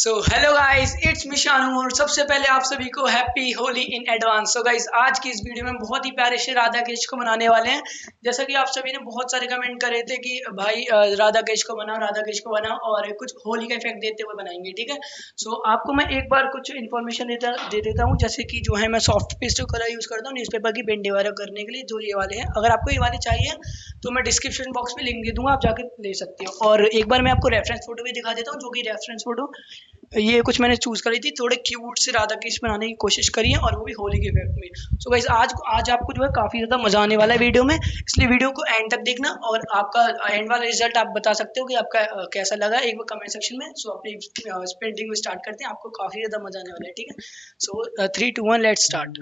So hello guys, it's मिशानू और सबसे पहले आप सभी को हैप्पी Holi in advance. So guys, आज की इस वीडियो में बहुत ही प्यारे से राधा कृष्ण को मनाने वाले हैं। जैसा कि आप सभी ने बहुत सारे कमेंट करे थे कि भाई राधा कृष्ण को बनाओ, राधा कृष्ण को बनाओ और कुछ होली का इफेक्ट देते हुए बनाएंगे, ठीक है। सो आपको मैं एक बार कुछ इन्फॉर्मेशन दे देता हूँ। जैसे कि जो है मैं सॉफ्ट पेस्टल कलर यूज़ करता हूँ न्यूज़पेपर की पेंटिंग वगैरह करने के लिए, जो ये वाले हैं। अगर आपको ये वाले चाहिए तो मैं डिस्क्रिप्शन बॉक्स में लिंक दे दूंगा, आप जाके ले सकते हो। और एक बार मैं आपको रेफरेंस फोटो भी दिखा देता हूँ, जो कि रेफरेंस फोटो ये कुछ मैंने चूज करी थी, थोड़े क्यूट से राधा कृष्ण बनाने की कोशिश करी है, और वो भी होली के इफेक्ट में। सो गाइस, आज आपको जो है काफी ज्यादा मजा आने वाला है वीडियो में, इसलिए वीडियो को एंड तक देखना। और आपका एंड वाला रिजल्ट आप बता सकते हो कि आपका कैसा लगा एक बार कमेंट सेक्शन में। सो अपनी पेंटिंग में स्टार्ट करते हैं, आपको काफी ज्यादा मजा आने वाला है, ठीक है। सो 3 2 1 लेट्स स्टार्ट।